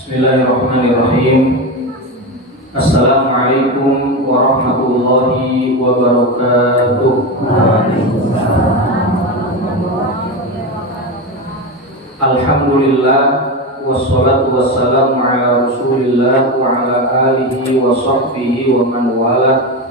Bismillahirrahmanirrahim. Assalamualaikum warahmatullahi wabarakatuh. Alhamdulillah, wassalatu wassalamu ala rasulillah wa ala alihi wa sahbihi wa man wala.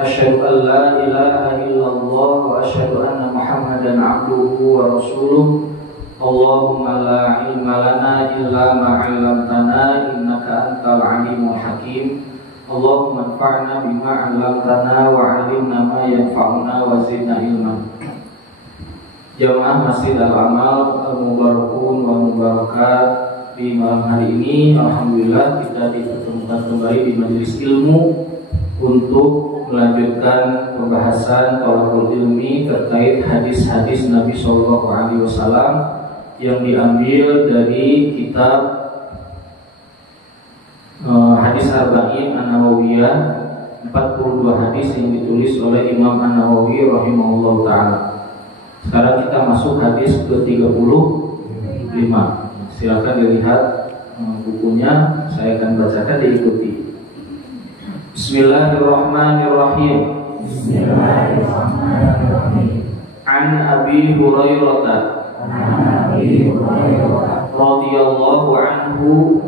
Asyhadu an la ilaha illallah wa asyhadu anna Muhammadan abduhu wa rasuluh. Allahumma la ilma lana illa ma 'allamtana innaka antal alimul hakim. Allahumma anfa'na bima 'allamtana wa 'allimna ma yanfa'una wa zidna ilma. Jamaah Masjid Al-Amal Al-Mubarakun wa Mubarakat, di malam hari ini alhamdulillah kita dipertemukan kembali di majelis ilmu untuk melanjutkan pembahasan thalaqul ilmi terkait hadis-hadis Nabi sallallahu alaihi wasallam yang diambil dari kitab hadis Arba'in An-Nawawiyah, 42 hadis yang ditulis oleh Imam An-Nawawi rahimahullah ta'ala. Sekarang kita masuk hadis ke-35. Silakan dilihat bukunya, saya akan bacakan, diikuti. Bismillahirrahmanirrahim. Bismillahirrahmanirrahim. An Abi Hurairah radhiyallahu anhu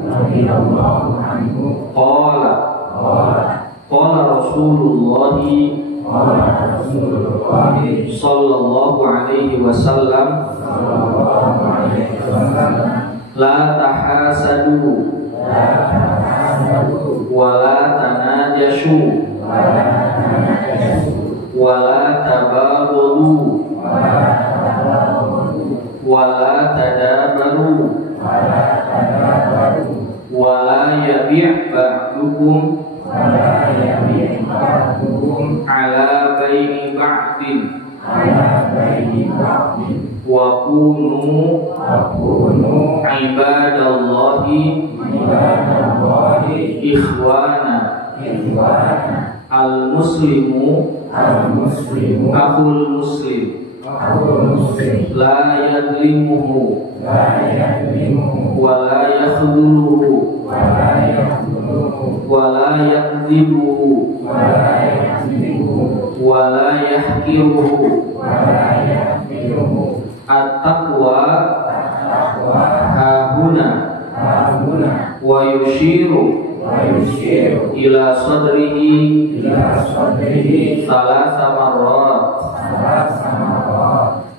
qala Rasulullah sallallahu alaihi wasallam la tahasadu wa la tanajashu wa la tabaghadu wala tadabaru wala yabi' ba'dukum ala baini ba'din wa kunu ibadallahi ikhwana al-muslimu akhul muslim la yadlimuhu wa la yakhdhuluhu wa la yakdhibuhu wa la yahqiruhu. At-taqwa hahuna wa yushiru ila sadrihi thalatha marrat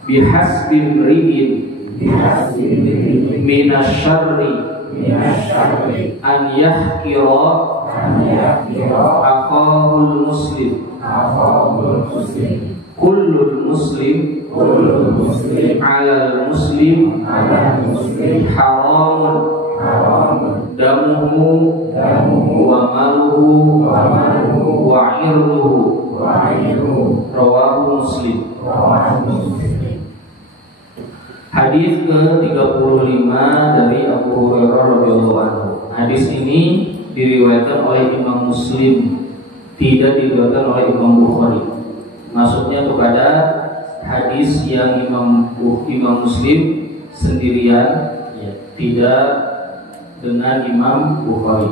bihasbi imri'in minasyarri an yahqira akhahul muslim. Kullul muslim alal muslim haramun damuhu wa maluhu wa irduhu. Rawahu Muslim. Hadis ke-35 dari Abu Hurairah radhiyallahu anhu. Hadis ini diriwayatkan oleh Imam Muslim, tidak diriwayatkan oleh Imam Bukhari. Masuknya kepada hadis yang Imam Muslim sendirian, ya, tidak dengan Imam Bukhari.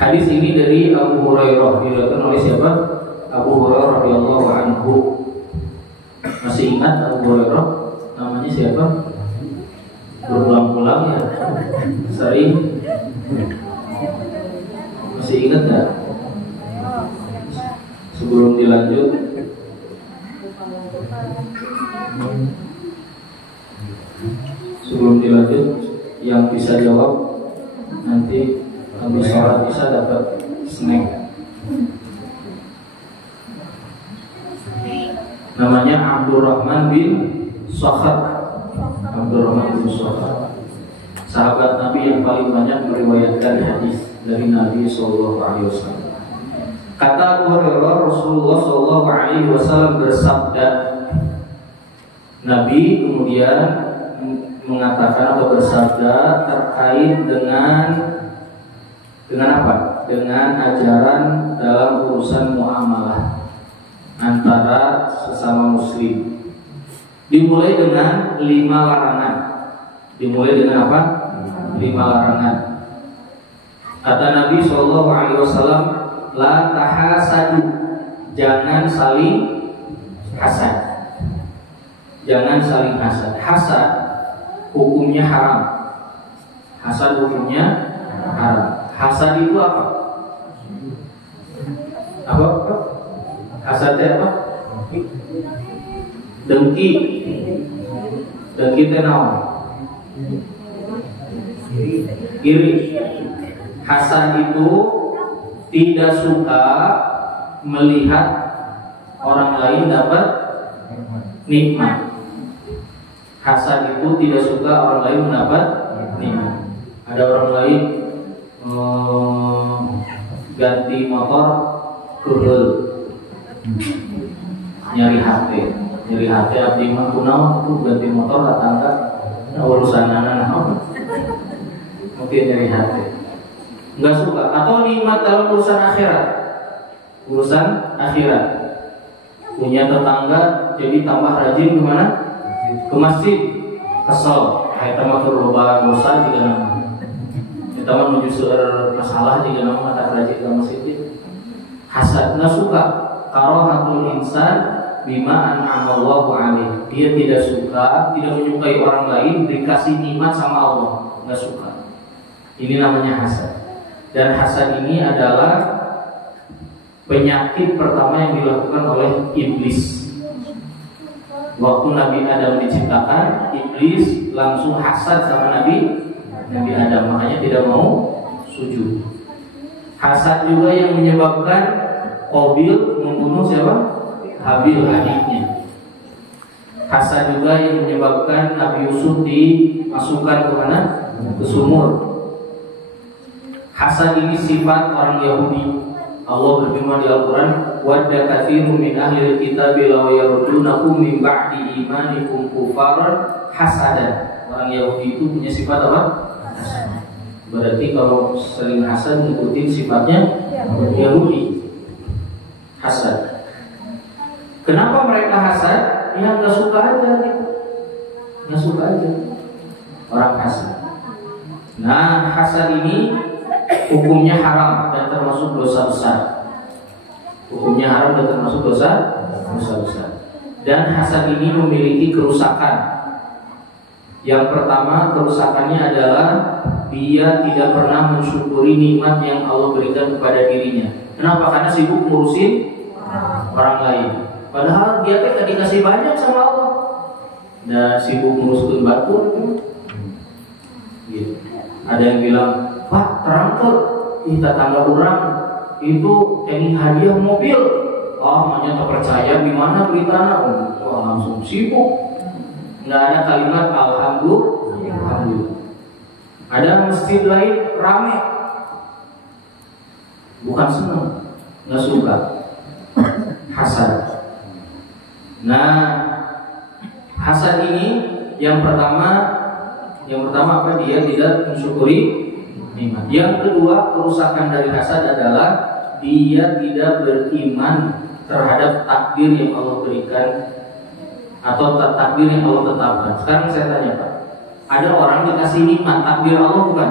Hadis ini dari Abu Hurairah, diriwayatkan oleh siapa? Abu Hurairah radhiyallahu anhu. Masih ingat Abu Hurairah? Namanya siapa? Berulang-ulang ya, sering. Masih ingat nggak? Sebelum dilanjut, yang bisa jawab nanti habis sholat bisa dapat snack. Namanya Abdurrahman bin Sakhar. Sahabat Nabi yang paling banyak meriwayatkan hadis dari Nabi sallallahu alaihi wasallam. Kata Abu Hurairah, Rasulullah sallallahu alaihi wasallam bersabda. Nabi kemudian mengatakan atau bersabda terkait dengan apa? Dengan ajaran dalam urusan muamalah antara sesama muslim. Dimulai dengan 5 larangan. Dimulai dengan apa? 5 5 larangan. Kata Nabi SAW, la tahasadu, jangan saling hasad. Jangan saling hasad. Hasad hukumnya haram. Hasad hukumnya haram. Hasad itu apa? Apa? Hasad itu apa? Dengki. Dengki itu naon? Iri. Hasad itu tidak suka melihat orang lain dapat nikmat. Hasad itu tidak suka orang lain mendapat nikmat. Ada orang lain ganti motor kehel, nyari HP abdi mah kunaon tuh ganti motor datangka urusan anak mungkin nyari HP nggak suka. Atau nikmat dalam urusan akhirat, punya tetangga jadi tambah rajin kemana? Ke masjid. Kesel kayak tambah berubah dosa juga nama kita menuju seueur masalah juga nama tak rajin ke masjid. Hasad, nggak suka. Karahatul insan bima an'amallahu alaihi, dia tidak suka, tidak menyukai orang lain dikasih nikmat sama Allah, nggak suka. Ini namanya hasad. Dan hasad ini adalah penyakit pertama yang dilakukan oleh iblis. Waktu Nabi Adam diciptakan, iblis langsung hasad sama Nabi Adam, makanya tidak mau sujud. Hasad juga yang menyebabkan Qabil membunuh siapa? Habil, adiknya. Hasad juga yang menyebabkan Nabi Yusuf dimasukkan ke mana? Ke sumur. Hasad ini sifat orang Yahudi. Allah berfirman di Al-Quran, wadda katsirun min ahlil kitabi law yaruddunakum min ba'di imanikum kufaran hasadan. Orang Yahudi itu punya sifat apa? Hasad. Berarti kalau sering hasad ngikutin sifatnya Yahudi. Hasad. Kenapa mereka hasad? Ya nggak suka aja gitu. Nggak suka aja orang hasad. Nah, hasad ini hukumnya haram dan termasuk dosa besar. Hukumnya haram dan termasuk dosa besar. Dan hasad ini memiliki kerusakan. Yang pertama, kerusakannya adalah dia tidak pernah mensyukuri nikmat yang Allah berikan kepada dirinya. Kenapa? Karena sibuk ngurusin orang lain. Padahal dia kan dikasih banyak sama Allah. Dan sibuk ngurusin batu. Gitu. Ada yang bilang, Pak, terang ke kita tangga orang itu ini hadiah mobil. Makanya tak percaya gimana beritanya. Langsung sibuk. Nggak ada kalimat alhamdulillah. Ada masjid lain rame, bukan senang, nggak suka. Hasad. Nah, hasad ini yang pertama apa? Dia tidak mensyukuri nikmat. Yang kedua, kerusakan dari hasad adalah dia tidak beriman terhadap takdir yang Allah berikan atau takdir yang Allah tetapkan. Sekarang saya tanya, Pak, ada orang dikasih nikmat, takdir Allah bukan?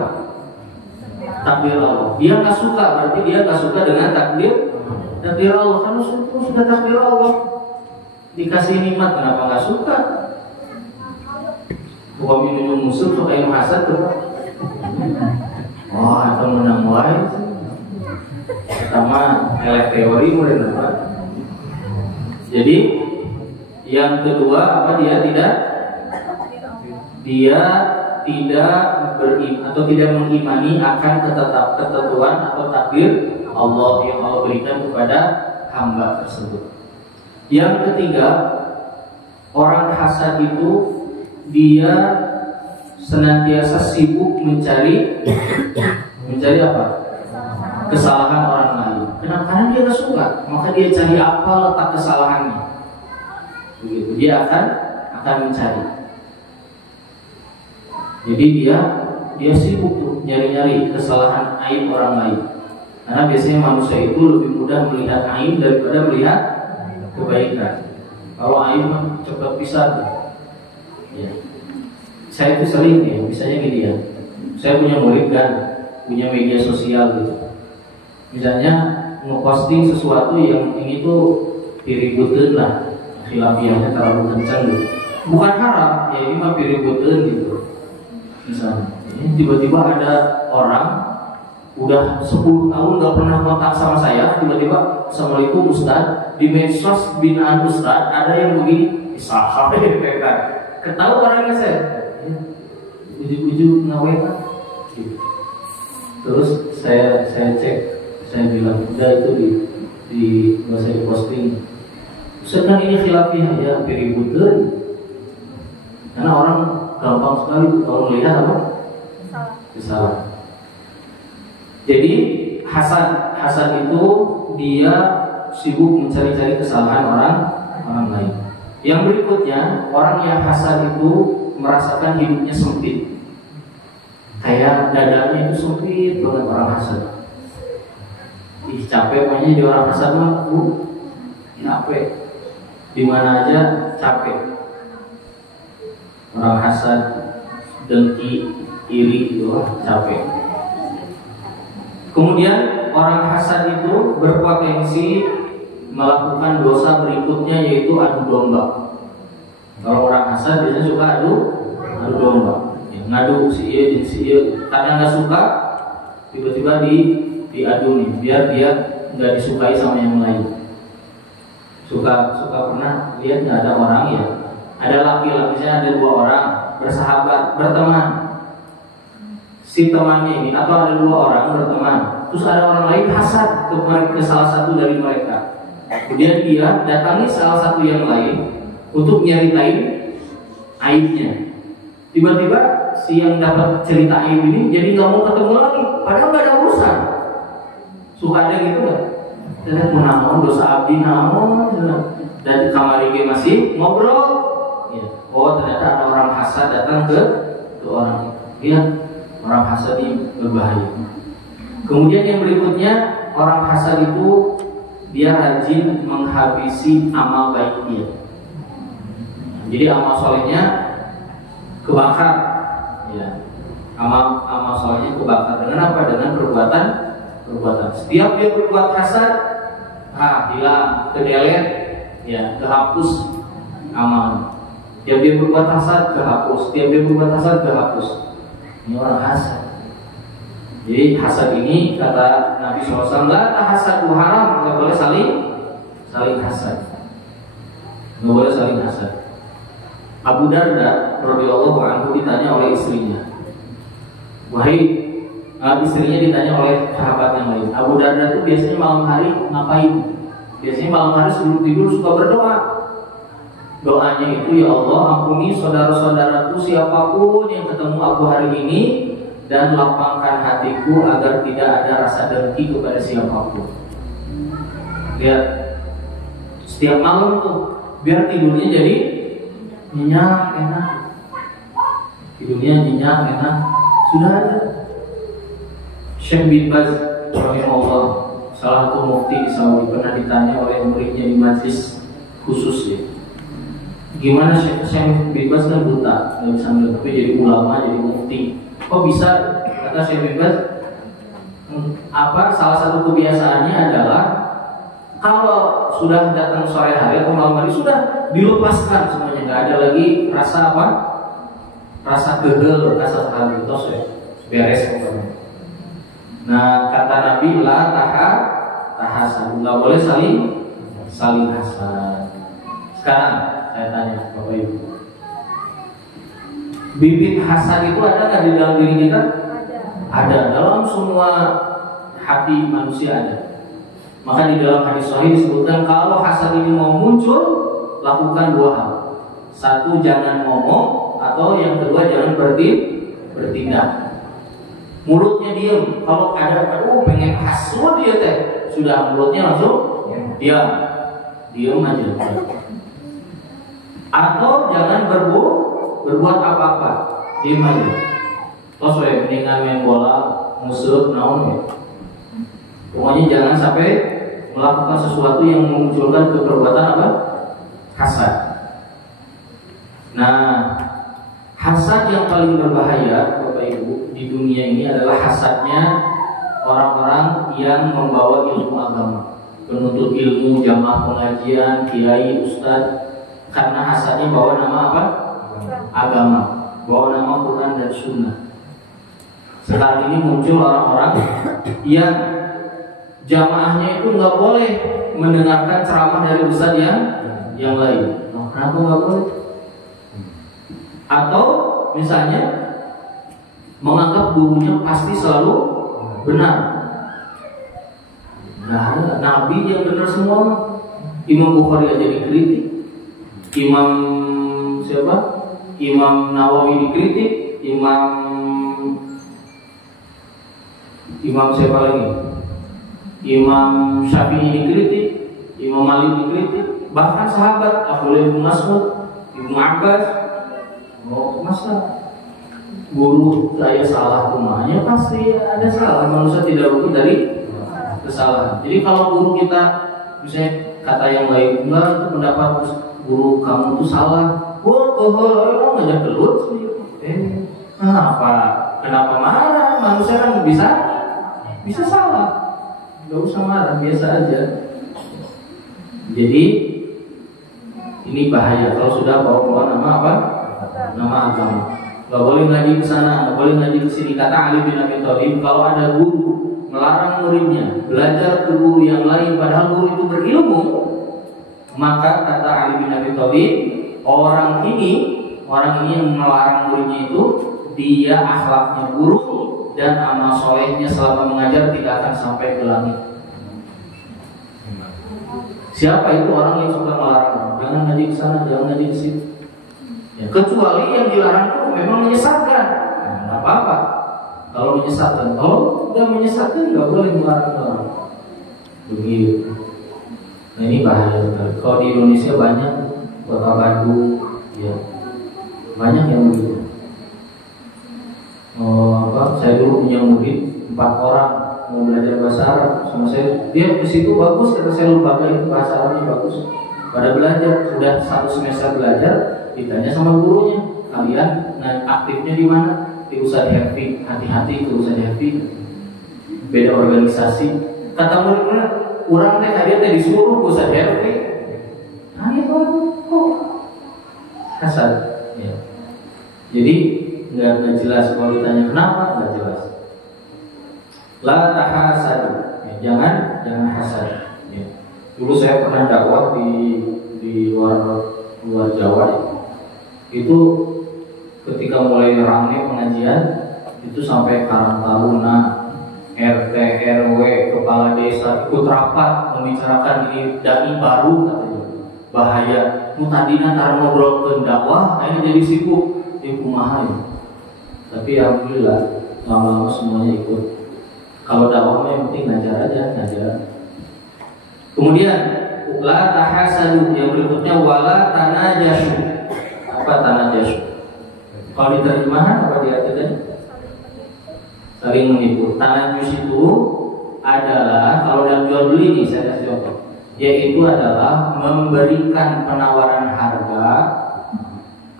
Takdir Allah. Dia nggak suka, berarti dia nggak suka dengan takdir Allah. Kan sudah takdir Allah, dikasih nikmat, kenapa nggak suka? Wa minum musuh suka yang hasad tuh. Atau menang wae. Pertama elek teori mulai apa? Jadi yang kedua apa? Dia tidak atau tidak mengimani akan ketentuan atau takdir Allah yang Allah berikan kepada hamba tersebut. Yang ketiga, orang hasad itu dia senantiasa sibuk mencari apa? Kesalahan orang lain. Kenapa? Karena dia nggak suka, maka dia cari apa letak kesalahannya. Begitu, dia akan mencari. Jadi dia sibuk tuh nyari-nyari kesalahan aib orang lain. Karena biasanya manusia itu lebih mudah melihat aib daripada melihat kebaikan. Kalau aib mah cepat pisah. Ya. Saya itu sering ya, misalnya gini ya. Saya punya murid kan, punya media sosial gitu. Misalnya ngeposting sesuatu yang ini tuh diributin lah, khilafiyahnya terlalu kencang gitu. Bukan haram, ya ini mah diributin gitu. Misalnya, ini tiba-tiba ada orang udah 10 tahun gak pernah kontak sama saya, tiba-tiba Assalamualaikum Ustaz, di medsos binaan Ustaz ada yang begini, sampai dipegang. Ketahu orangnya saya, ujuk-ujuk ngawetan. Terus saya cek, saya bilang udah itu nggak usah diposting. Sedang ini khilafiyah ya, diributin. Karena orang gampang sekali kalau melihat apa? Kesalahan. Jadi Hasan itu dia sibuk mencari-cari kesalahan orang lain. Yang berikutnya, orang yang hasad itu merasakan hidupnya sempit. Kayak dadanya itu sempit banget orang hasad. Ih, capek pokoknya di orang hasad mah, capek. Di mana aja capek. Orang hasad, dengki, iri itu capek. Kemudian orang hasad itu berpotensi melakukan dosa berikutnya, yaitu adu domba. Kalau orang hasad biasanya suka adu domba, ya, ngadu si iya dan si iya. Karena nggak suka, tiba-tiba diadu nih, biar dia nggak disukai sama yang lain. Suka pernah lihat nggak ada orang ya? Ada laki-laki, misalnya ada 2 orang bersahabat, berteman. Si temannya ini atau ada 2 orang berteman, terus ada orang lain hasad ke salah satu dari mereka. Kemudian dia datangi salah satu yang lain untuk nyeritain aibnya. Tiba-tiba si yang dapat cerita aib ini jadi nggak mau ketemu lagi, padahal nggak ada urusan. Suka ada gitu nggak? Ternyata menamun dosa abdi namun dan kamar ini masih ngobrol. Ya. Oh ternyata ada orang hasad datang ke orang itu. Ya, orang hasad ini berbahaya. Kemudian yang berikutnya, orang hasad itu dia rajin menghabisi amal baik dia. Jadi amal solehnya kebakar, ya. Amal solehnya kebakar dengan apa? Dengan perbuatan. Setiap dia berbuat hasad, hilang, kedelet, ya, kehapus amal. Setiap dia berbuat hasad, kehapus. Setiap dia berbuat hasad, kehapus. Ini orang hasad. Jadi hasad ini kata Nabi SAW, la tahasadu haram, nggak boleh saling hasad, nggak boleh saling hasad. Abu Darda radhiyallahu anhu ditanya oleh istrinya, istrinya ditanya oleh sahabat yang lain. Abu Darda itu biasanya malam hari ngapain? Biasanya malam hari sebelum tidur suka berdoa. Doanya itu, ya Allah ampuni saudara-saudaraku siapapun yang ketemu aku hari ini, dan lapangkan hatiku agar tidak ada rasa dengki kepada siapapun. Lihat, setiap malam tuh biar tidurnya jadi nyenyak, enak. Tidurnya nyenyak, enak. Sudah ada. Syekh bin Baz rahimahullah, salah satu mufti di Saudi, pernah ditanya oleh muridnya di majlis khusus ya. Gimana Syekh bin Baz kan buta, nggak bisa ngeliat, tapi jadi ulama, jadi mufti. Kok bisa? Kata Syekh bin Baz, salah satu kebiasaannya adalah kalau sudah datang sore hari atau malam hari sudah dilepaskan semuanya, nggak ada lagi rasa apa? Rasa gegel, rasa hal itu beres pokoknya. Nah kata Nabi, la tahasad, nggak boleh saling hasad. Sekarang saya tanya Bapak Ibu, bibit hasad itu ada nggak di dalam diri kita? Ada, dalam semua hati manusia ada. Maka di dalam hadis sahih disebutkan kalau hasad ini mau muncul, lakukan 2 hal. 1, jangan ngomong, atau yang kedua jangan bertindak. Mulutnya diam. Kalau ada pengen hasut dia teh, sudah mulutnya langsung diam aja. Atau jangan berbuat apa-apa, diam aja. Terus mendingan main bola, musut, naon ya. Pokoknya jangan sampai melakukan sesuatu yang memunculkan perbuatan apa? Hasad. Nah, hasad yang paling berbahaya Bapak Bapak Ibu, di dunia ini adalah hasadnya orang-orang yang membawa ilmu agama, penuntut ilmu, jamaah pengajian, kiai, ustadz. Karena hasadnya bawa nama apa? Agama, bawa nama Quran dan Sunnah. Sekarang ini muncul orang-orang yang jamaahnya itu nggak boleh mendengarkan ceramah dari ustadz yang lain. Nah, kenapa nggak boleh? Atau misalnya menganggap gurunya pasti selalu benar. Nah, Nabi yang benar semua. Imam Bukhari aja dikritik, Imam siapa? Imam Nawawi dikritik, Imam siapa lagi? Imam Syafi'i dikritik, Imam Malik dikritik, bahkan sahabat Abdullah bin Mas'ud, Ibnu Abbas. Oh, masa guru saya salah rumahnya? Pasti ada salah. Manusia tidak luput dari kesalahan. Jadi kalau guru kita misalnya kata yang lain, enggak, itu pendapat guru kamu itu salah. Orang ngajak gelut sih. Kenapa marah? Manusia kan bisa salah. Gak usah marah, biasa aja. Jadi ini bahaya kalau sudah bawa nama apa? Nama agama. Gak boleh ngaji ke sana, gak boleh ngaji ke sini. Kata Ali bin Abi Thalib, kalau ada guru melarang muridnya belajar ke guru yang lain padahal guru itu berilmu, maka kata Ali bin Abi Thalib, orang ini yang melarang muridnya itu dia akhlaknya buruk dan amal solehnya selama mengajar tidak akan sampai ke langit. Siapa itu orang yang suka melarang? Jangan ngaji ke sana, jangan ngaji ke sini. Ya, kecuali yang dilarang itu memang menyesatkan. Nggak apa-apa. Kalau menyesatkan, kalau nggak menyesatkan nggak boleh melarang orang. Begitu. Nah ini bahaya sekali. Kalau di Indonesia banyak, kota Bandung, ya banyak yang begitu. Saya dulu punya murid 4 orang mau belajar bahasa Arab sama saya. Dia ke situ bagus, kata saya lupa itu bahasa Arabnya bagus. Pada belajar sudah 1 semester belajar, ditanya sama gurunya, kalian aktifnya di mana? Di Ustadz Herfi. Hati-hati ke Ustadz Herfi. Beda organisasi. Kata murid-murid, orang tadi disuruh ke Ustadz Herfi. Nah itu kok hasad. Ya. Jadi nggak jelas kalau ditanya kenapa, nggak jelas. La tahasad, ya, jangan hasad. Ya. Dulu saya pernah dakwah di luar Jawa. Itu ketika mulai ramai pengajian, itu sampai Karang Taruna, RT, RW, kepala desa ikut rapat membicarakan ini dai baru katanya. Bahaya. Tadina tar ngobrol ke dakwah, akhirnya jadi sibuk di kumaha ya. Tapi alhamdulillah lama-lama semuanya ikut. Kalau dakwah yang penting ngajar aja, ngajar. Kemudian la tahasadu, yang berikutnya wala tanajashu. Apa tanajashu? Kalau diterjemahkan apa dia tadi? Saling menipu. Tanajus itu adalah kalau dalam jual beli nih saya kasih contoh, yaitu adalah memberikan penawaran harga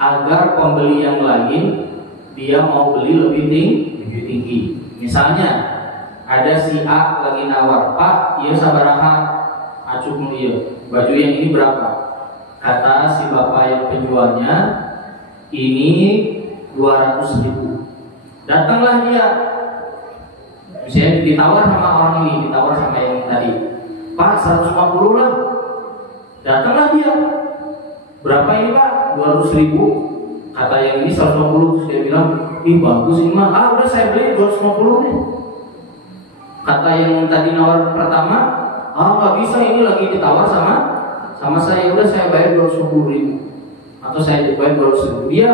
agar pembeli yang lain dia mau beli lebih tinggi. Misalnya ada si A lagi nawar, Pak, iya sabaraha acuk mulia, baju yang ini berapa? Kata si bapak yang penjualnya, ini 200.000. Datanglah dia, misalnya ditawar sama orang ini, ditawar sama yang tadi, Pak 150 lah. Datanglah dia, berapa ini Pak? 200.000. Kata yang ini 150. Terus dia bilang, ih bagus ini mah. Udah saya beli 250 nih. Kata yang tadi nawar pertama, nggak bisa, ini lagi ditawar sama saya. Udah saya bayar 250.000 atau saya bayar 200.000. Dia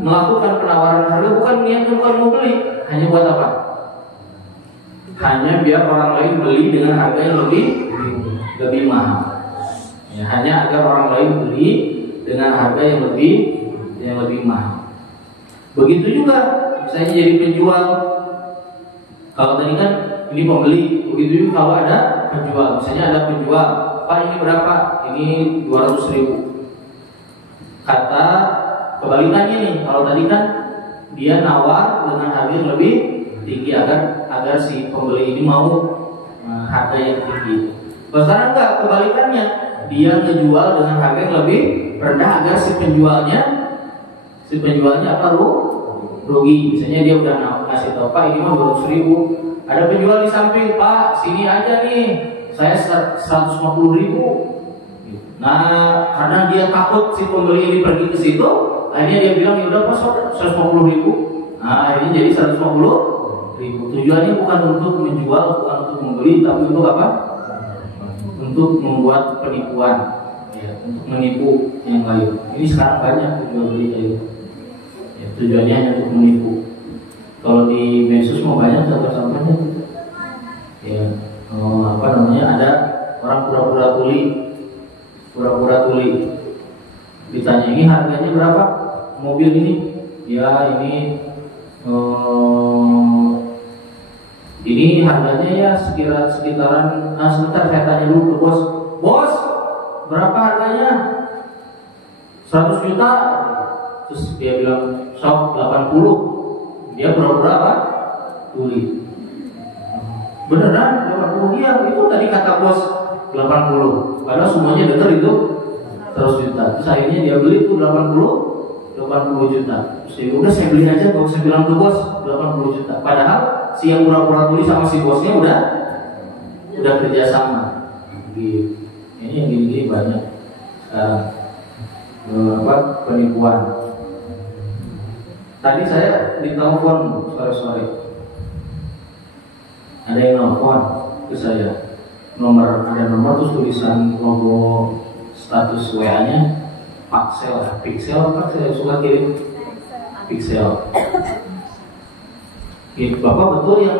melakukan penawaran harga bukan mau beli, hanya buat apa? Hanya biar orang lain beli dengan harga yang lebih mahal. Ya, hanya agar orang lain beli dengan harga yang lebih mahal. Begitu juga misalnya jadi penjual. Kalau tadi kan ini pembeli, begitu juga kalau ada penjual. Misalnya ada penjual, Pak ini berapa? Ini 200.000. Kata kebalikannya nih, kalau tadi kan dia nawar dengan harga yang lebih tinggi agar si pembeli ini mau harga yang tinggi. Sekarang enggak, kebalikannya, dia ngejual dengan harga yang lebih rendah agar si penjualnya apa rugi. Misalnya dia udah ngasih tahu, Pak ini mah baru 1.000. Ada penjual di samping, Pak sini aja nih, saya 150.000. Nah, karena dia takut si pembeli ini pergi ke situ, akhirnya dia bilang, ya udah Pak 150.000. Nah, akhirnya jadi 150.000. Tujuannya bukan untuk menjual, bukan untuk membeli, tapi untuk apa? Untuk membuat penipuan, ya, untuk menipu yang lain. Ini sekarang banyak jual beli kayak ya, tujuannya hanya untuk menipu. Kalau di medsos mau banyak contoh-contohnya, ya, ada orang pura-pura tuli, ditanya ini harganya berapa mobil ini, ya ini harganya ya sekitaran sebentar saya tanya dulu ke bos berapa harganya, 100 juta. Terus dia bilang 80. Dia pura-pura apa? Tuli. Beneran 80? Iya, itu tadi kata bos 80. Padahal semuanya dengar itu 100 juta. Terus akhirnya dia beli itu 80 juta. Terus ya udah saya beli aja, kalau saya bilang ke bos 80 juta. Padahal si yang pura-pura tuli sama si bosnya udah kerja sama. Gitu. Ini yang gini banyak penipuan. Tadi saya ditelepon sore-sore, ada yang nelfon ke saya, ada nomor terus tulisan logo status WA-nya Pixel, saya suka kirim Pixel. Bapak betul yang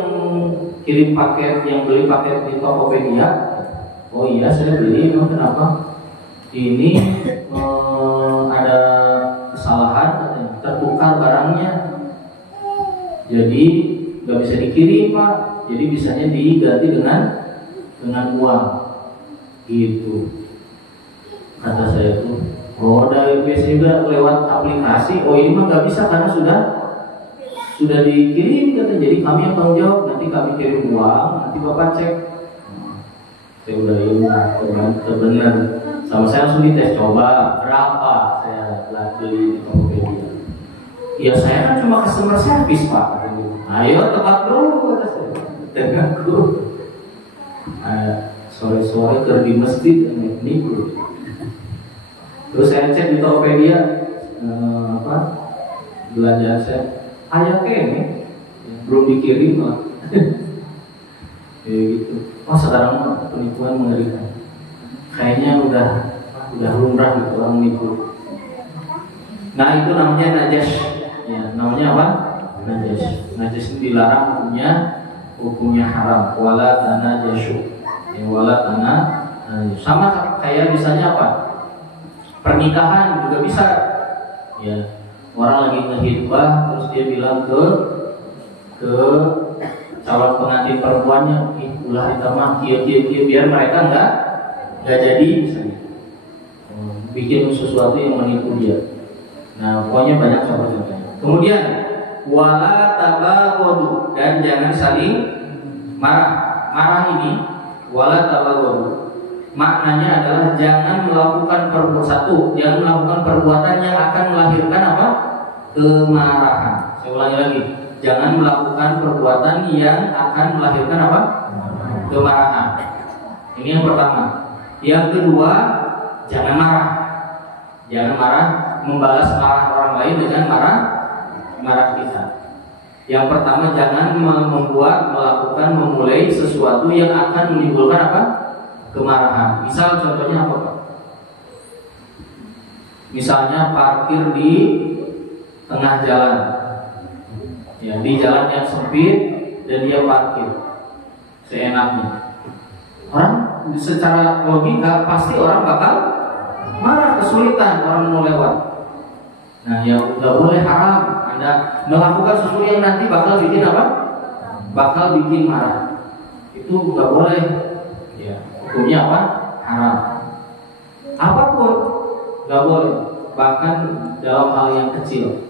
kirim paket, yang beli paket di Tokopedia? Oh iya, saya beli. Kenapa? Ini ada kesalahan, tertukar barangnya, jadi nggak bisa dikirim Pak. Jadi bisanya diganti dengan uang, gitu. Kata saya tuh, dari biasanya juga lewat aplikasi. Oh ini mah nggak bisa karena sudah dikirim, kata. Jadi kami yang tanggung jawab, nanti kami kirim uang, nanti Bapak cek. Saya udah benar. Sama saya langsung dites, coba berapa saya beli di Tokopedia. Ya saya kan cuma customer service Pak. Ayo tepat dulu, kata saya. Denganku. Sore-sore kerja di masjid nipu. Terus saya cek di Tokopedia belanjaan saya. Ayah ini belum dikirim lah. Gitu. Sekarang penipuan mengerikan. Kayaknya udah lumrah gitu orang menipu. Nah itu namanya najas. Ya, namanya apa? Najas. Najas ini dilarang, hukumnya haram. Wala tanajasu. Ya, wala tanajasu. Sama kayak misalnya apa? Pernikahan juga bisa. Ya, orang lagi ngehitbah terus dia bilang ke calon pengantin perempuannya, ulah ditambah kia biar mereka enggak jadi misalnya. Bikin sesuatu yang menipu dia. Nah, pokoknya banyak contoh-contohnya. Kemudian wala tabaghadu, dan jangan saling marah. Marah ini wala tabaghadu maknanya adalah jangan melakukan perbuatan yang akan melahirkan apa? Kemarahan. Saya ulangi lagi. Jangan melakukan perbuatan yang akan melahirkan apa? Kemarahan. Ini yang pertama. Yang kedua, jangan marah. Jangan marah, membalas marah orang lain dengan marah kita. Yang pertama, jangan memulai sesuatu yang akan menimbulkan apa? Kemarahan. Misal contohnya apa Pak? Misalnya parkir di tengah jalan. Ya, di jalan yang sempit dan dia parkir seenaknya. Orang secara logika pasti orang bakal marah, kesulitan orang mau lewat. Nah, yang nggak boleh haram. Anda melakukan sesuatu yang nanti bakal bikin apa? Bakal bikin marah. Itu nggak boleh. Ya, hukumnya apa? Haram. Apapun nggak boleh. Bahkan dalam hal yang kecil.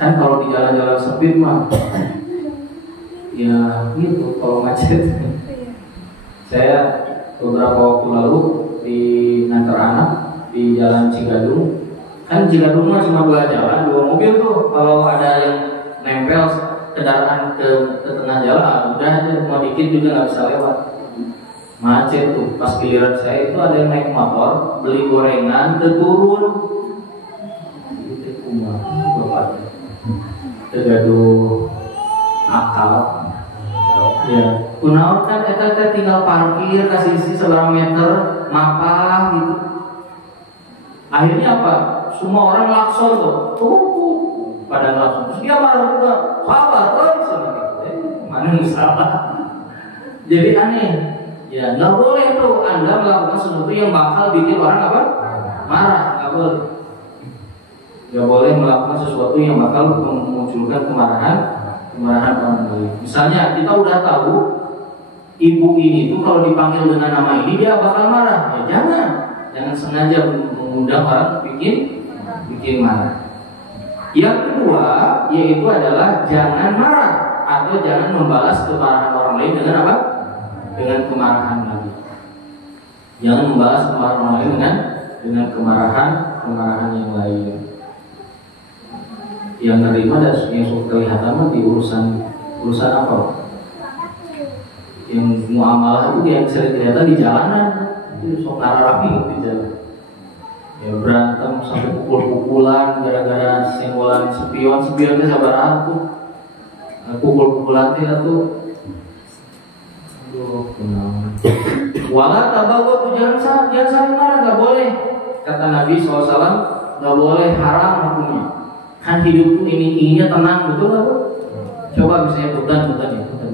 Kan kalau di jalan-jalan sempit mah ya gitu kalau macet. Saya beberapa waktu lalu di ngantar anak di jalan Cigadung. Kan Cigadung mah cuma 2 jalan, 2 mobil tuh. Kalau ada yang nempel kendaraan ke tengah jalan, udah aja mau dikit juga nggak bisa lewat. Macet tuh. Pas giliran saya itu ada yang naik motor, beli gorengan, turun. Itu kumah, bapak. Tergaduh akal. Ya, kunaon kan eta tinggal parkir kasih isi seberapa meter, mapah gitu. Akhirnya apa? Semua orang lakson tuh, pada lakson. Terus dia marah juga, salah, mana salah? Jadi aneh. Ya, nggak boleh tuh Anda melakukan sesuatu yang bakal bikin orang apa? Marah, nggak boleh. Nggak boleh melakukan sesuatu yang bakal memunculkan kemarahan orang lain. Misalnya kita udah tahu ibu ini tuh kalau dipanggil dengan nama ini dia bakal marah. Ya jangan sengaja mengundang orang bikin marah. Yang kedua yaitu adalah jangan marah atau jangan membalas kemarahan orang lain dengan apa? Dengan kemarahan lagi. Jangan membalas kemarahan orang lain dengan kemarahan yang lain. Yang nerima dan yang suka kelihatan mah di urusan apa? Yang muamalah itu yang sering kelihatan di jalanan, itu sok rapi di jalan. Ya berantem sampai pukul-pukulan gara-gara senggolan spionnya sabar tuh. Pukul-pukulan tuh. Aduh, kenal. Wala tabagu jangan saling marah, nggak boleh. Kata Nabi SAW, nggak boleh, haram hukumnya. Kan hidupku ininya tenang, betul nggak bu? Coba misalnya hutan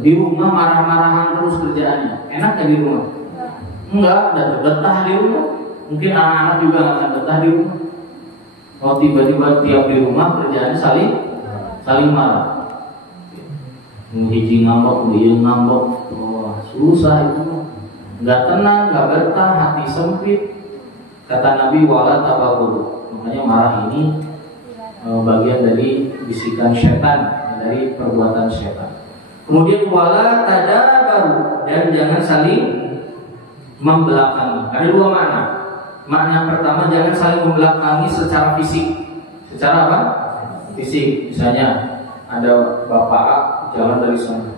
di rumah marah-marahan terus kerjaannya, enak kan di rumah? Enggak, dan betah di rumah. Mungkin anak-anak juga nggak akan betah di rumah. Kalau tiba-tiba tiap di rumah kerjaannya saling marah. Hiji ngambek, dia ngambek, wah susah itu. Nggak tenang, nggak betah, hati sempit. Kata Nabi wala tabaghud. Makanya marah ini bagian dari bisikan setan, dari perbuatan setan. Kemudian wala tadabaru, dan jangan saling membelakangi. Ada 2 makna. Makna pertama, jangan saling membelakangi secara fisik. Secara apa? Fisik. Misalnya ada bapak A jalan dari sana,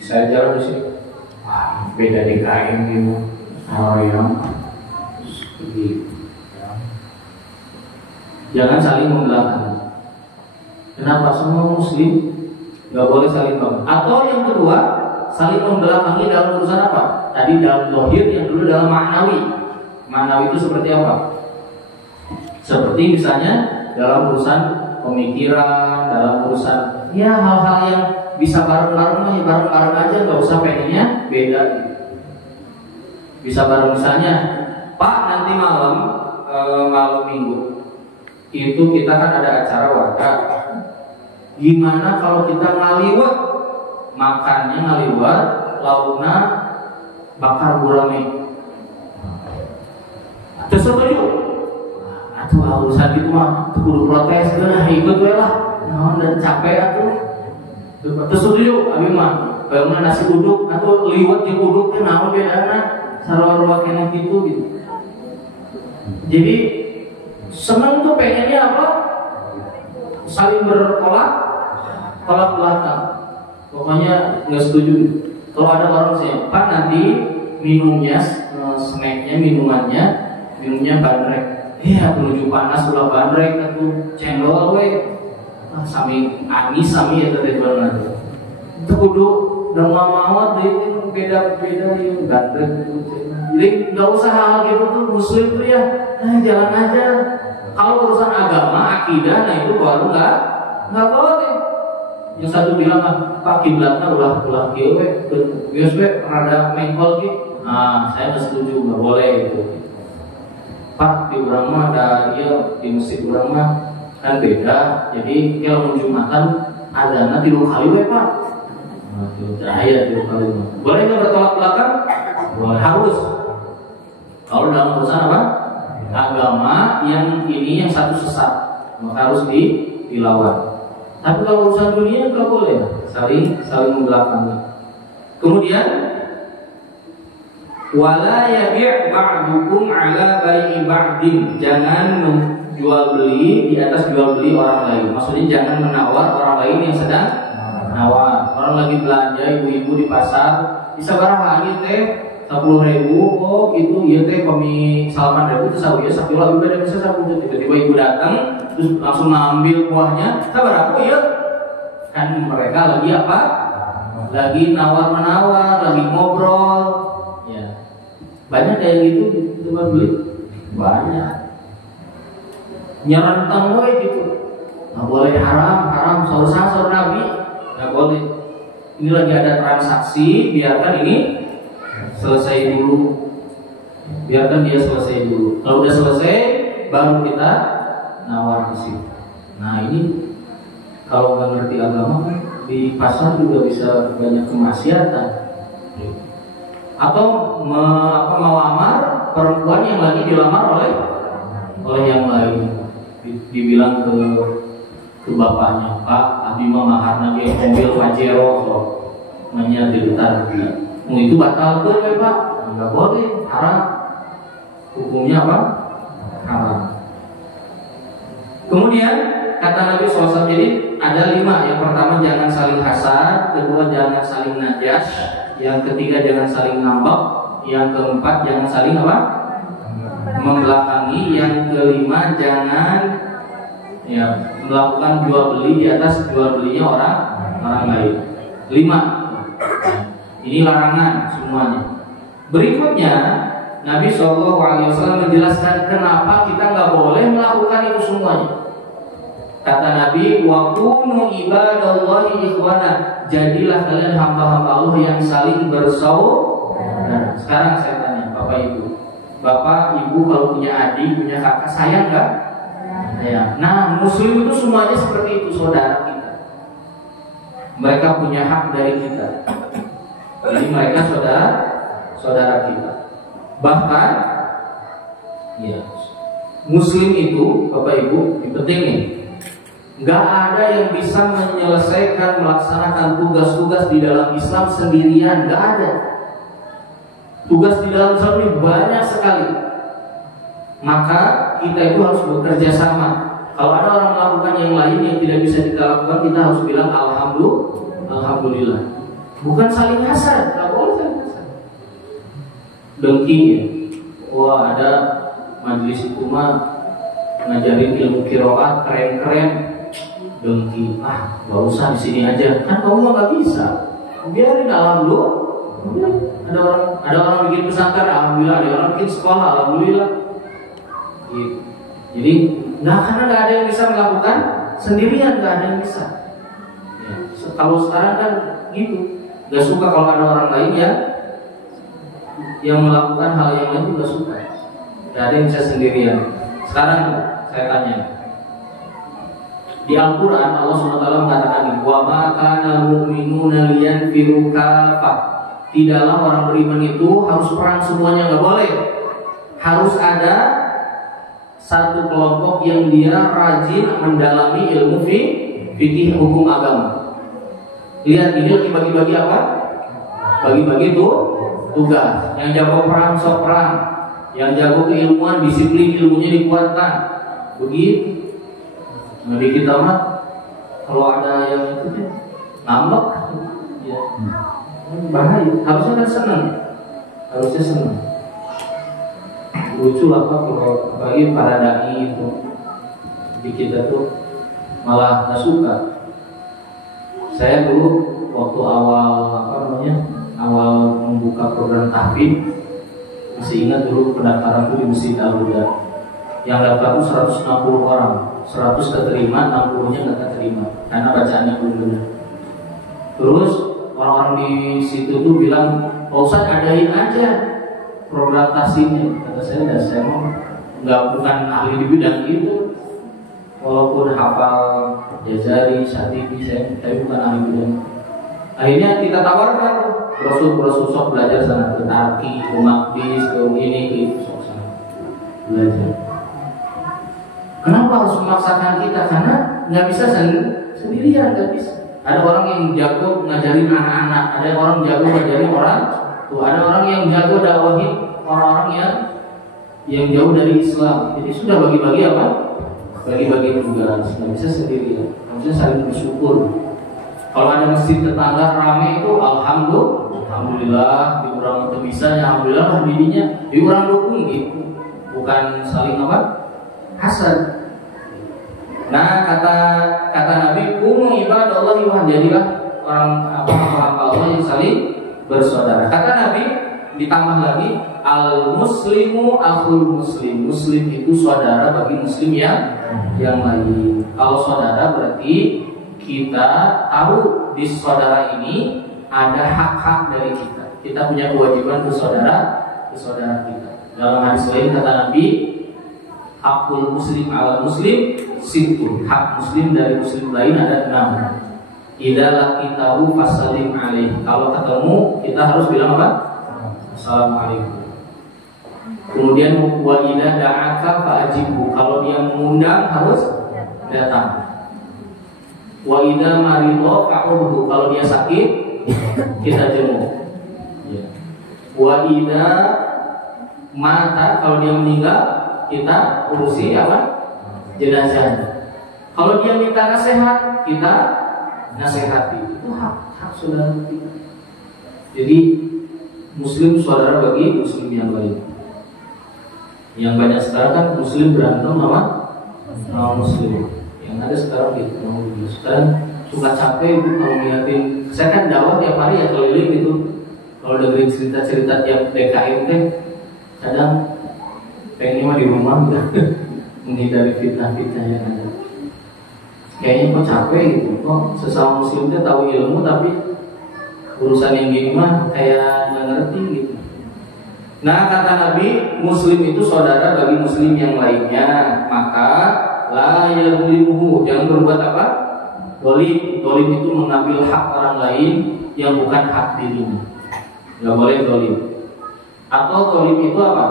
saya jalan di sini. Wah, beda DKM gitu. Yang begitu. Jangan saling membelakangi. Kenapa? Semua muslim nggak boleh saling membelakangi. Atau yang kedua, saling membelakangi dalam urusan apa? Tadi dalam zahir, yang dulu dalam maknawi. Maknawi itu seperti apa? Seperti misalnya dalam urusan pemikiran, dalam urusan ya hal-hal yang bisa bareng-bareng, ya bareng-bareng aja, nggak usah pengennya beda. Bisa bareng, misalnya Pak nanti malam minggu itu kita kan ada acara warga. Gimana kalau kita ngaliwat, makannya ngaliwat, lauknya bakar gurame? Terus setuju? Atuh urusan itu mah kudu protes, nah ikut we lah. Nah, dan capek atuh. Terus setuju? Abi mah bayangna nasi uduk atau liwat jeung uduk teh naon bedana? Sarua-rua kena gitu. Jadi senang tuh pengennya apa? Saling bertolak belakang. Pokoknya nggak setuju. Kalau ada orang siapa nanti minumnya, snacknya, minumnya bandrek. Iya, menuju panas ulah bandrek atau cendol we. Sami anis sami eta teh banget. Itu kudu dan mawat deui beda-beda yang bandrek itu. Jadi nggak usah hal gitu tuh, muslim tuh ya. Jalan aja. Kalau urusan agama, akidah, nah itu baru nggak boleh. Yang satu bilang Pak kiblatnya ulah kieu we, geus we rada mengkol gitu. Nah, saya nggak setuju, nggak boleh itu. Pak di urang mah ada dia di masjid urang mah kan beda. Jadi kalau Jumatan adzanna 3 kali we Pak. Nah, itu terakhir 3 kali. Boleh nggak bertolak belakang? Boleh, harus. Kalau dalam urusan apa? Agama yang ini yang satu sesat, maka harus dilawan. Tapi kalau urusan dunia nggak boleh saling membelakangi. Kemudian wala yabi' ba'dukum ala bai'i ba'din, jangan menjual beli di atas jual beli orang lain. Maksudnya jangan menawar orang lain yang sedang nawar. Orang lagi belanja, ibu-ibu di pasar, bisa berapa ini teh 10.000, oh gitu, iya teh kami salaman ribu itu sabu ya, sabu lebih banyak bisa sabu. Tiba-tiba ibu datang, terus langsung ngambil buahnya, sabar aku ya. Kan mereka lagi apa? Lagi nawar-menawar, lagi ngobrol, ya. Banyak kayak gitu, teman beli, banyak. Nyerentang gue gitu, nggak boleh haram, sahur Nabi, nggak boleh. Ini lagi ada transaksi, biarkan ini selesai dulu, biarkan dia selesai dulu. Kalau udah selesai, baru kita nawar di situ. Nah ini kalau nggak ngerti agama, di pasar juga bisa banyak kemaksiatan. Atau melamar perempuan yang lagi dilamar oleh yang lain. Dibilang ke bapaknya, Pak, Abi mah maharna ge mobil Pajero, so namanya diletar dia. Itu batal tuh ya Pak, nggak boleh, haram. Hukumnya apa? Haram. Kemudian kata Nabi SAW, jadi ada 5. Yang pertama jangan saling hasad, kedua jangan saling najas, yang ketiga jangan saling ngambek, yang keempat jangan saling apa? Membelakangi, yang kelima jangan melakukan jual beli di atas jual belinya orang lain. 5. Ini larangan semuanya. Berikutnya Nabi SAW menjelaskan kenapa kita nggak boleh melakukan itu semuanya. Kata Nabi, wa kunu ibadallahi ikhwana, jadilah kalian hamba-hamba Allah yang saling bersaudara. Sekarang saya tanya Bapak Ibu, Bapak Ibu kalau punya adik, punya kakak, sayang nggak? Sayang. Nah, Muslim itu semuanya seperti itu, saudara kita. Mereka punya hak dari kita. Jadi mereka saudara kita. Bahkan ya, Muslim itu Bapak Ibu dipentingin. Gak ada yang bisa menyelesaikan, melaksanakan tugas-tugas di dalam Islam sendirian. Gak ada. Tugas di dalam Islam ini banyak sekali. Maka kita itu harus bekerja sama. Kalau ada orang melakukan yang lain yang tidak bisa kita lakukan, kita harus bilang Alhamdulillah. Bukan saling hasad, nggak boleh saling hasad. Dengki ya. Wah, ada majelis itu mah ngajarin ilmu qiraat keren-keren. Dengki, nggak usah di sini aja. Kan kamu mah nggak bisa. Biarin alam dulu. Ada orang bikin pesantren, alhamdulillah. Ada orang bikin sekolah, alhamdulillah. Gitu. Jadi, karena nggak ada yang bisa melakukan sendirian, nggak ada yang bisa. Ya, kalau sekarang kan gitu. Gak suka kalau ada orang lain yang melakukan hal yang lain, gak suka. Gak ada yang bisa sendirian. Sekarang saya tanya, di Al-Quran Allah SWT mengatakan, wa ma kana mu'minuna liyanfiru kafah. Tidaklah orang beriman itu harus perang semuanya, gak boleh. Harus ada satu kelompok yang dia rajin mendalami ilmu fikih hukum agama. Lihat ini lagi bagi-bagi apa? Bagi-bagi itu tugas. Yang jago perang sok perang, yang jago keilmuan disiplin ilmunya dikuatkan. Begitu. Nabi kita mah kalau ada yang itu ngambek, ya bahaya. Harusnya kan senang, harusnya senang. Lucu apa kalau bagi para dai itu di kita tuh malah nggak suka. Saya dulu waktu awal membuka program tahfidz, masih ingat dulu pendaftaran itu di Masjid Al-Huda. Yang daftar itu 160 orang, 100 keterima, 60-nya nggak keterima karena bacaannya belum benar. Terus orang-orang di situ tuh bilang, Pak Ustadz adain aja program tahfidz. Kata saya mau bukan ahli di bidang itu. Walaupun hafal Jazari, Syatibi, saya bukan ahli bidang. Akhirnya kita tawarkan brosur sok belajar sana, ke Tarki, ke Makdis, ke ini, ke itu sok sana belajar. Kenapa harus memaksakan kita? Karena nggak bisa sendirian nggak bisa. Ada orang yang jago ngajarin anak-anak, ada orang jago ngajarin orang tua, ada orang yang jago dakwahin orang-orang yang jauh dari Islam. Jadi sudah bagi-bagi apa? Bagi-bagi tugas. Nggak bisa sendirian. Harusnya saling bersyukur. Kalau ada masjid tetangga ramai itu alhamdulillah, diurang itu bisa, ya alhamdulillah bidinya diurang dukung gitu. Bukan saling apa? Hasad. Nah, kata Nabi, "Kunu ibadallahi wa jadilah orang Allah yang saling bersaudara." Kata Nabi, ditambah lagi, "Al-muslimu akhul muslim." Muslim itu saudara bagi muslim yang lain. Kalau saudara berarti kita tahu di saudara ini ada hak-hak dari kita. Kita punya kewajiban ke saudara kita. Dalam hadis lain kata Nabi, hakul muslim ala muslim situ. Hak muslim dari muslim lain ada 6. Idza laqitahu fasallim alaih. Kalau ketemu kita harus bilang apa? Assalamualaikum. Kemudian wa idza da'aka fa'ajibhu. Kalau dia mengundang harus datang. Wa idza maridha fa'udhu. Kalau dia sakit kita jenguk. Wa idza mata, kalau dia meninggal kita urusi apa? Jenazahnya. Kalau dia minta nasihat kita nasihati. Itu hak saudara kita. Jadi muslim saudara bagi muslim yang lain. Yang banyak sekarang kan muslim berantem sama muslim. Yang ada sekarang gitu. Sekarang suka capek itu kalau ngeliatin. Saya kan dakwah tiap hari ya keliling gitu. Kalau dengerin cerita-cerita tiap DKM teh, kadang pengen mah di rumah udah menghindari fitnah-fitnah yang ada. Kayaknya kok capek gitu. Kok sesama muslim teh tahu ilmu tapi urusan yang gini mah kayak nggak ngerti gitu. Nah, kata Nabi, muslim itu saudara bagi muslim yang lainnya. Maka la yadlimuhu, jangan berbuat apa? Dolim. Dolim itu mengambil hak orang lain yang bukan hak dirinya. Nggak boleh dolim. Atau dolim itu apa?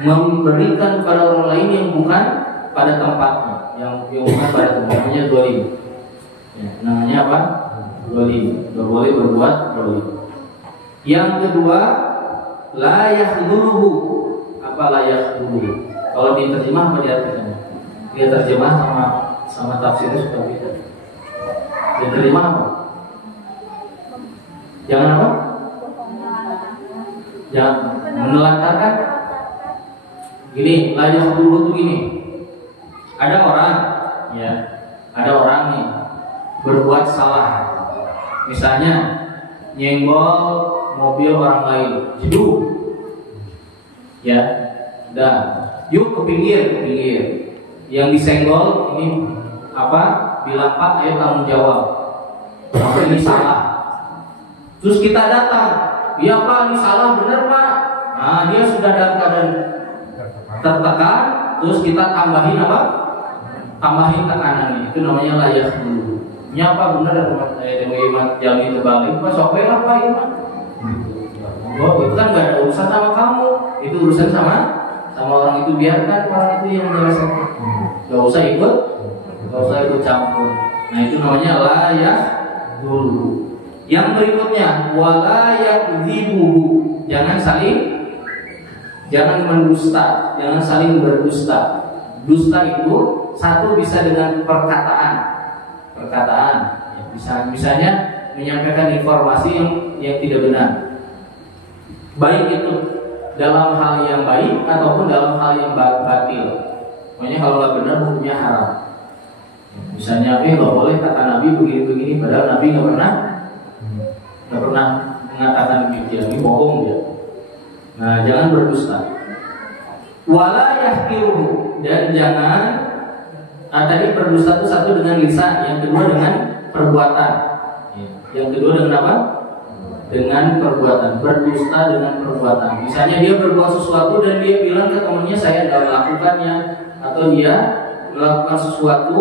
Memberikan kepada orang lain yang bukan pada tempatnya, yang bukan pada tempatnya, namanya dolim. Ya, namanya apa? Dolim. Nggak boleh berbuat dolim. Yang kedua, la yakhdhuruhu. Apa la yakhdhuruhu? Kalau diterjemah apa diartinya? Dia terjemah sama tafsirnya sudah beda. Diterima apa? Jangan apa? Jangan menelantarkan. Gini, layak dulu tuh gini. Ada orang nih berbuat salah. Misalnya nyenggol mobil orang lain, jeduk. Ya, dah. Yuk ke pinggir. Yang disenggol ini apa? Bilang, "Pak, ayo tanggung jawab. Pak, ini salah." Terus kita datang, "Iya Pak, ini salah, benar Pak." Nah, dia sudah dalam keadaan tertekan, terus kita tambahin apa? Tambahin tekanannya. Itu namanya layak dulu. Nyapa benar teman jangan terbalik. Pak, sok lah Pak ini Pak. Itu kan gak ada urusan sama kamu. Itu urusan sama orang itu, biarkan orang itu yang menyelesaikan. Gak usah ikut campur. Nah, itu namanya layak dulu. Yang berikutnya wala yakdzibuhu. Jangan mendusta, jangan saling berdusta. Dusta itu satu bisa dengan perkataan. Misalnya menyampaikan informasi yang tidak benar. Baik itu dalam hal yang baik ataupun dalam hal yang batil. Pokoknya kalau nggak benar hukumnya haram. Misalnya, nggak boleh kata Nabi begini-begini, padahal Nabi nggak pernah mengatakan demikian. Ini bohong dia. Nah, jangan berdusta. Wala yahkiruhu, dan jangan. Tadi berdusta itu satu dengan lisan, yang kedua dengan perbuatan. Yang kedua dengan apa? Dengan perbuatan. Berdusta dengan perbuatan. Misalnya dia berbuat sesuatu dan dia bilang ke temannya, "Saya tidak melakukannya," atau dia melakukan sesuatu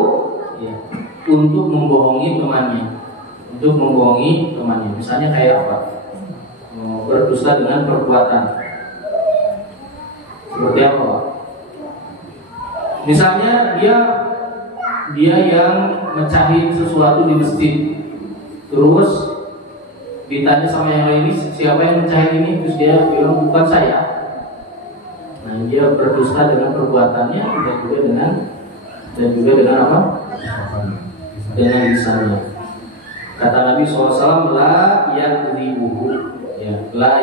untuk membohongi temannya. Misalnya kayak apa? Berdusta dengan perbuatan. Seperti apa? Misalnya dia dia yang mecahin sesuatu di masjid, terus ditanya sama yang lain, ini siapa yang mecahin ini, terus dia bilang bukan saya. Nah, dia berdusta dengan perbuatannya dan juga dengan apa? Dengan lisannya. Kata Nabi SAW, la yakdzibuhu, ya, la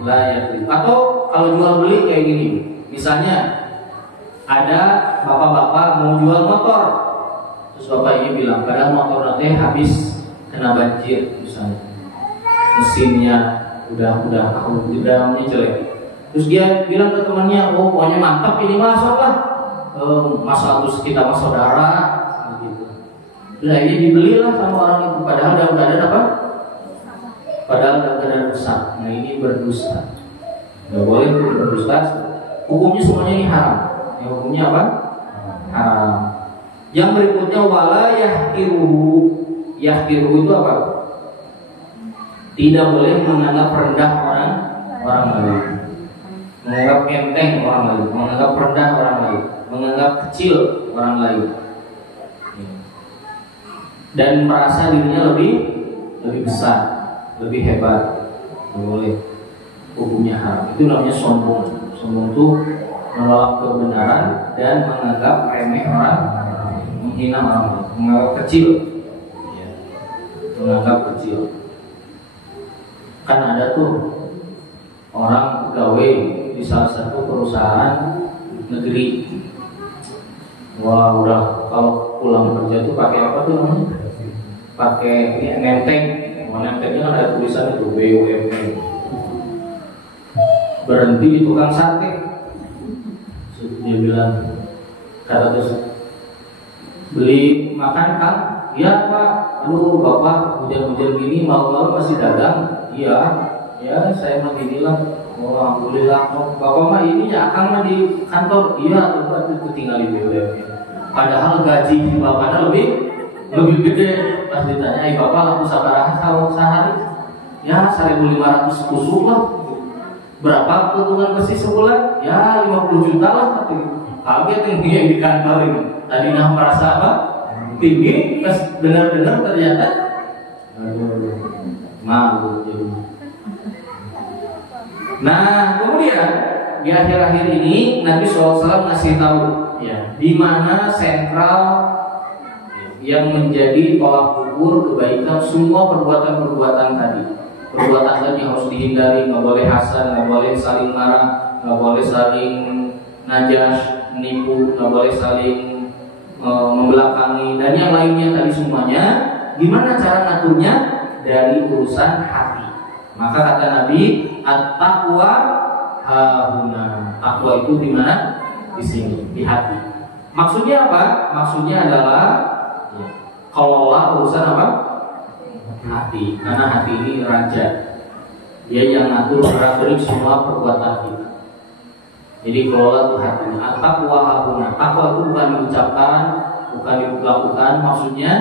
yakdzib. Atau kalau jual beli kayak gini, misalnya ada bapak-bapak mau jual motor, terus bapak ini bilang, padahal motor nanti habis kena banjir, misalnya mesinnya udah jelek. Terus dia bilang ke temannya, oh pokoknya mantap ini masuk lah, masa terus kita mas saudara, gitu. Nah ini dibelilah sama orang itu, padahal dalam keadaan apa? Padahal dalam keadaan rusak. Nah ini berdusta. Nggak boleh berdusta. Hukumnya semuanya ini haram. Yang hukumnya apa? Haram. Yang berikutnya wala yahtiruhu. Yahtiruhu itu apa? Tidak boleh menganggap rendah orang lain, menganggap enteng orang lain, menganggap rendah orang lain, menganggap kecil orang lain, dan merasa dirinya lebih besar, lebih hebat. Boleh, hukumnya haram. Itu namanya sombong. Sombong itu menolak kebenaran dan menganggap remeh orang, menghina orang lain, menganggap kecil, menganggap kecil. Kan ada tuh orang pegawai di salah satu perusahaan negeri. Wah, udah kalau pulang kerja tuh pakai apa tuh namanya? Pakai ini nenteng. Nentengnya kan ada tulisan itu BUMN. Berhenti di tukang sate. Dia bilang, kata terus, beli makan Kang? Iya Pak. Aduh Bapak hujan-hujan gini malam-malam masih dagang. Iya, ya saya mah inilah. Oh, alhamdulillah. Oh, Bapak mah ini ya Akang mah di kantor. Iya, Bapak itu tinggal di BUMN. Padahal gaji Bapaknya lebih gede. Pas ditanya, Bapak laku sabaraha sehari? Ya 1.500 kusuk lah. Berapa keuntungan besi sebulan? Ya 50 juta lah. Kaget yang dia di kantor ini. Tadi merasa apa? Tinggi, pas benar-benar ternyata malu. Nah, kemudian di akhir-akhir ini Nabi SAW ngasih tahu, ya, di mana sentral yang menjadi tolak ukur kebaikan semua perbuatan-perbuatan tadi. Perbuatan tadi harus dihindari, nggak boleh hasad, nggak boleh saling marah, nggak boleh saling najas, nipu, nggak boleh saling membelakangi, dan yang lainnya tadi semuanya. Gimana cara ngaturnya? Dari urusan hati. Maka kata Nabi, at-taqwa hahuna. Taqwa itu di mana? Di sini, di hati. Maksudnya apa? Maksudnya adalah kelola urusan apa? Hati. Karena hati ini raja. Dia yang ngatur gerak-gerik semua perbuatan kita. Jadi kelola tuh hatinya. At-taqwa hahuna. Taqwa itu bukan diucapkan, bukan dilakukan. Maksudnya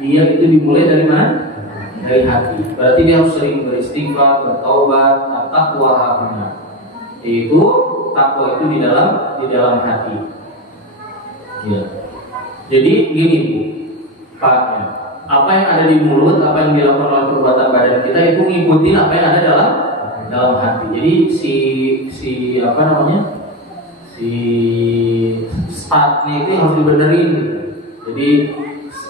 dia itu dimulai dari mana? Dari hati. Berarti dia harus sering beristighfar, bertaubat. At-taqwa hahuna. Yaitu takwa itu di dalam hati. Ya. Jadi gini Pak, ya. Apa yang ada di mulut, apa yang dilakukan oleh perbuatan badan kita itu ngikutin apa yang ada dalam hati. Jadi si apa namanya? Si startnya itu harus dibenerin. Jadi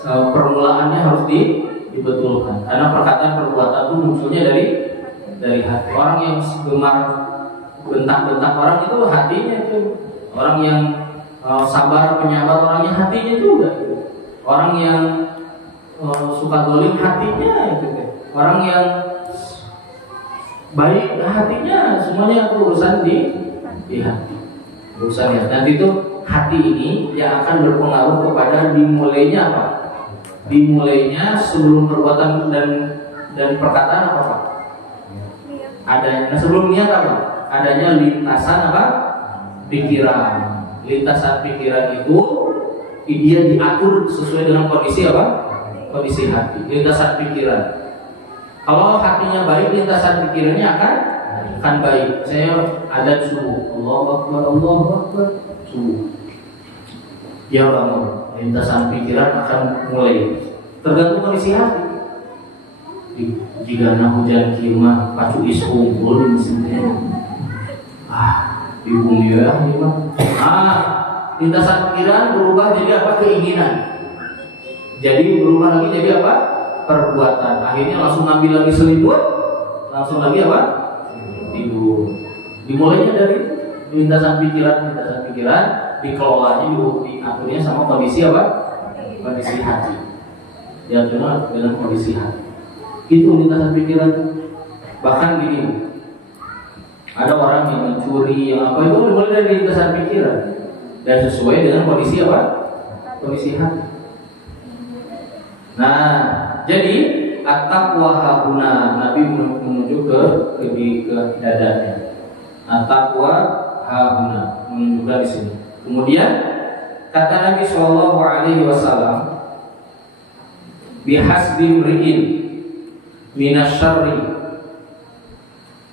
permulaannya harus dibetulkan. Karena perkataan perbuatan itu munculnya dari hati. Orang yang gemar bentak-bentak orang itu hatinya itu. Orang yang sabar penyabar orangnya hatinya juga. Orang yang suka dolim hatinya itu. Orang yang baik hatinya, semuanya itu urusan di hati. Urusan ya. Nanti itu hati ini yang akan berpengaruh kepada dimulainya apa? Dimulainya sebelum perbuatan dan perkataan apa Pak? Adanya. Nah, sebelum niat apa? Adanya lintasan apa? Pikiran. Lintasan pikiran itu dia diatur sesuai dengan kondisi apa? Kondisi hati. Lintasan pikiran. Kalau hatinya baik, lintasan pikirannya akan baik. Saya ada subuh. Allahu Akbar, Allahu Akbar. Subuh. Ya Allah. lintasan pikiran akan mulai tergantung kondisi hati. Jika hujan kimah pacu is kumpul di mesin di bumi ya lintasan pikiran berubah jadi apa? Keinginan. Jadi berubah lagi jadi apa? Perbuatan. Akhirnya langsung ngambil lagi selimut, langsung lagi apa? Tidur. Dimulainya dari lintasan pikiran, dikelolanya, diaturnya sama kondisi apa? Kondisi hati. Diaturnya dengan kondisi hati. Itu lintasan pikiran. Bahkan gini, ada orang yang mencuri, yang apa itu dimulai dari lintasan pikiran dan sesuai dengan kondisi apa? Kondisi hati. Nah, jadi at-taqwa hahuna, Nabi menuju ke dadanya. At-taqwa hahuna menunjukkan di sini. Kemudian kata Nabi Shallallahu Alaihi Wasallam, bihasbi mri'in minasyarri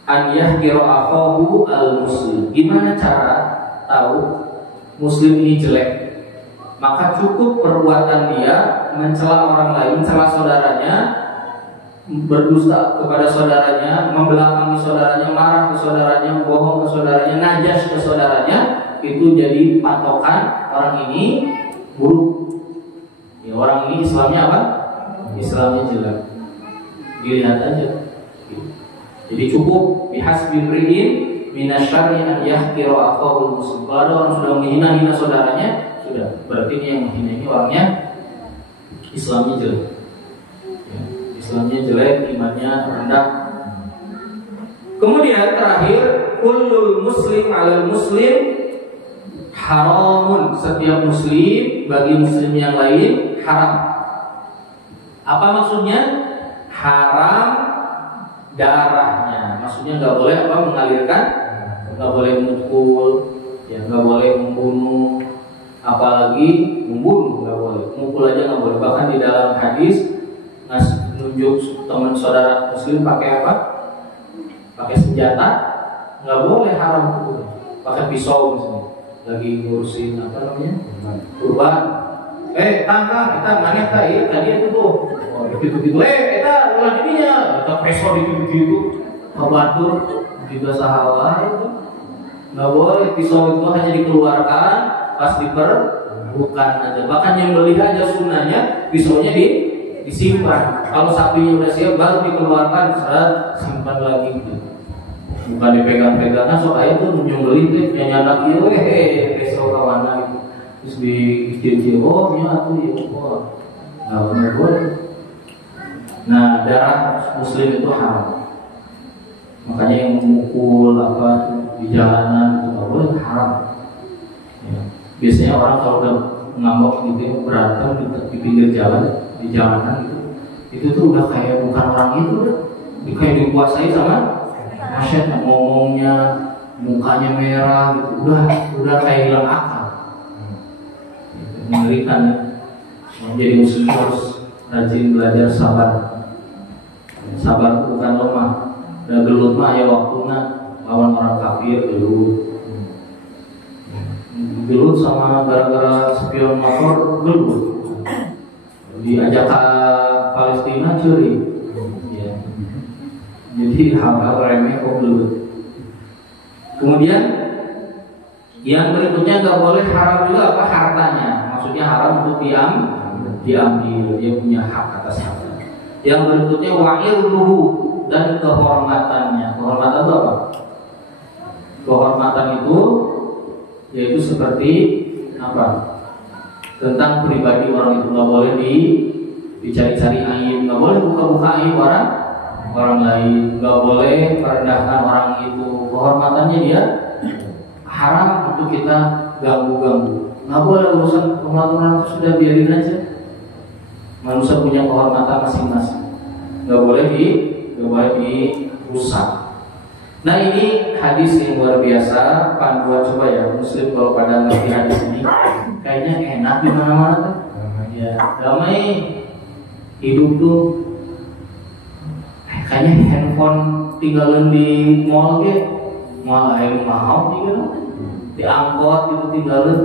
an yahqira akhahu al-muslim. Gimana cara tahu muslim ini jelek? Maka cukup perbuatan dia mencela orang lain, mencela saudaranya, berdusta kepada saudaranya, membelakangi saudaranya, marah ke saudaranya, bohong ke saudaranya, najas ke saudaranya, itu jadi patokan orang ini buruk. Ya, orang ini Islamnya apa? Islamnya jelek. Dilihat aja. Jadi cukup bihasbi mri'in minasyarri an yahqira akhahul muslim. Kalau ada orang sudah menghina saudaranya, sudah berarti dia yang menghina ini orangnya Islamnya jelek. Ya, Islamnya jelek, imannya rendah. Kemudian terakhir, kullul muslim 'alal muslim haramun. Setiap muslim bagi muslim yang lain haram. Apa maksudnya? Haram darahnya. Maksudnya nggak boleh apa? Mengalirkan, nggak boleh memukul, ya nggak boleh membunuh, apalagi membunuh nggak boleh. Mukul aja nggak boleh. Bahkan di dalam hadis nunjuk teman saudara muslim pakai apa? Pakai senjata, nggak boleh, haram pukul. Pakai pisau misalnya, lagi ngurusin apa namanya? Kurban. Tangga kita mana tadi itu tuh. Oh, gitu-gitu. Kita ulah dirinya. Kita pisau gitu-gitu. Membantu juga sahabat itu. Nggak boleh, pisau itu hanya dikeluarkan pas diperbukan aja. Bahkan yang beli aja sunnahnya pisaunya disimpan. Kalau sapinya udah siap baru dikeluarkan, simpan lagi gitu. Bukan dipegang-pegang. Nah soalnya tuh nyumbeli tuh yang nyadak gitu, pisau kawana gitu. Terus dikecil-kecil, oh nya tuh ya kok. Nggak boleh. Nah darah muslim itu haram. Makanya yang memukul apa di jalanan itu nggak boleh, haram. Ya. Biasanya orang kalau udah ngambek gitu berantem di pinggir jalan, di jalanan gitu, itu tuh udah kayak bukan orang itu, udah kayak dikuasai sama asyik, ngomongnya mukanya merah gitu, udah kayak hilang akal. Mengerikan ya. Jadi muslim harus rajin belajar sabar. Sabar bukan lemah. Dan gelut mah ya waktunya lawan orang kafir gelut. Gelut sama gara-gara spion motor gelut. Diajak ke Palestina curi. Ya. Jadi hal-hal remeh kok gelut. Kemudian yang berikutnya nggak boleh haram juga apa? Hartanya. Maksudnya haram untuk diambil, dia punya hak atas harta. Yang berikutnya wa'irluhu, dan kehormatannya. Kehormatan itu apa? Kehormatan itu yaitu seperti apa? Tentang pribadi orang itu, nggak boleh dicari-cari aib, nggak boleh buka-buka aib orang lain, nggak boleh merendahkan orang itu. Kehormatannya dia haram untuk kita ganggu-ganggu. Nggak boleh urusan kehormatan orang itu, sudah biarin aja. Manusia punya kehormatan masing-masing, nggak boleh dirusak. Nah ini hadis yang luar biasa, panduan coba ya muslim kalau pada ngerti hadis ini, kayaknya enak di mana-mana kan? Ya damai hidup tuh. Kayaknya handphone tinggalin di mall gitu, malah yang mahal tinggal di angkot gitu tinggalin.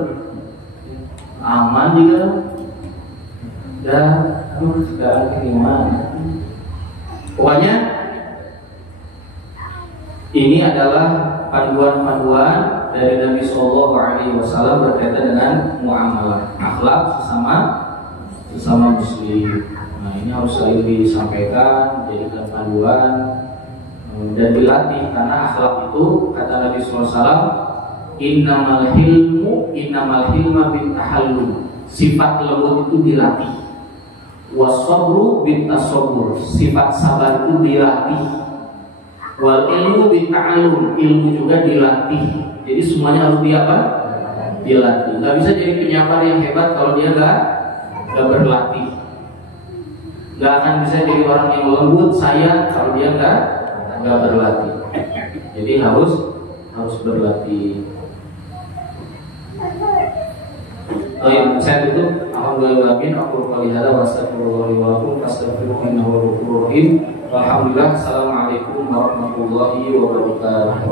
aman juga. Dan sekarang gimana? Pokoknya ini adalah panduan-panduan dari Nabi Shallallahu Alaihi Wasallam berkaitan dengan muamalah, akhlak sesama muslim. Nah, ini harus selalu disampaikan, jadikan panduan dan dilatih, karena akhlak itu kata Nabi SAW, innamal hilma bin tahallum, sifat lembut itu dilatih, wasabru bin tasabbur, sifat sabar itu dilatih, wal ilmu bin ta'allum, ilmu juga dilatih. Jadi semuanya harus dilatih. Gak bisa jadi penyabar yang hebat kalau dia gak berlatih. Gak akan bisa jadi orang yang lembut sayang kalau dia gak berlatih. Jadi harus berlatih. Oh ya, saya tutup. Alhamdulillahirabbil alamin. Aku qouli hadza wa astaghfirullahi wa lakum fastaghfiruhu innahu huwal ghafurur rahim. Alhamdulillah. Assalamualaikum warahmatullahi wabarakatuh.